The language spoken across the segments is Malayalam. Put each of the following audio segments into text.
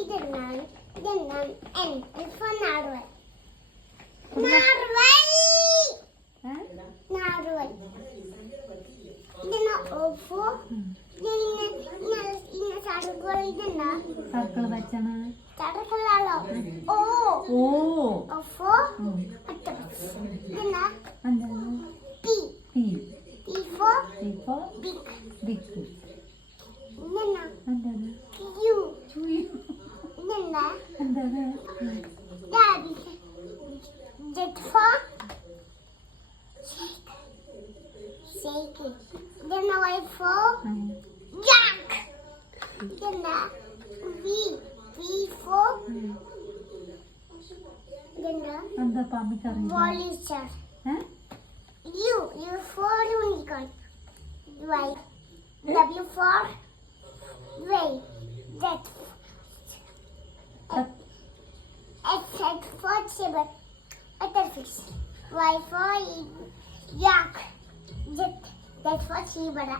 ഇതെന്നാണ് നാടുവൽ. സർക്കിൾ വെച്ചാണ് എന്താ പാമ്പിക്കറിയില്ല. U for unicorn. Y. W for way. Z. X for zebra. Fish. Y for yak. Z. That for zebra.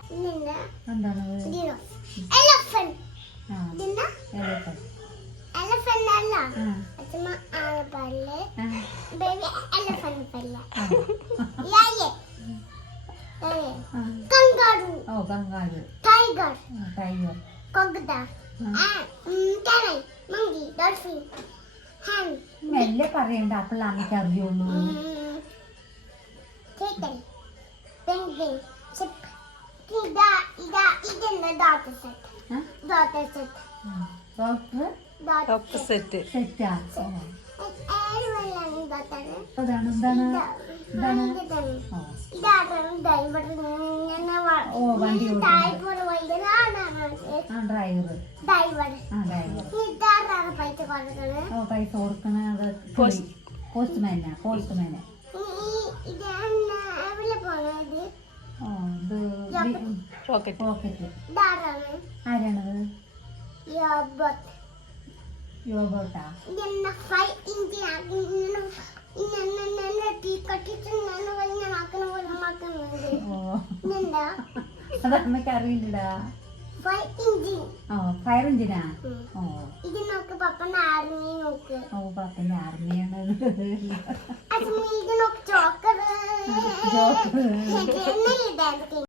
എന്താണ് Elephant. elephant Elephant അല്ല. അച്ഛമ്മ ആനപ്പല്ല്. Baby elephant പല്ല്. Kangaroo. kangaroo. Tiger. tiger. Crocodile. Camel. Monkey. Dolphin. Hen. മെല്ലെ പറയണ്ട അപ്പോൾ അമ്മയ്ക്ക് അറിയുള്ളൂ. Turtle. Penguin. Ship. ഇതെന്താ data set. Data set. Doctor സെറ്റാ. ഇതാണ് വണ്ടി പൈസ കൊടുക്കണ പോസ്റ്റ്മാനാ. പോക്കറ്റ്. ആരാണത്? യോബോട്ടാ. അത് അമ്മയ്ക്ക് അറിയില്ലടാ. ഫയർ എഞ്ചിനാ. ഇത് നോക്ക് പപ്പന്റെ ആർമി നോക്ക്. പപ്പന്റെ ആർമിയാണ്. ഇത് നോക്ക് ചോക്കർ.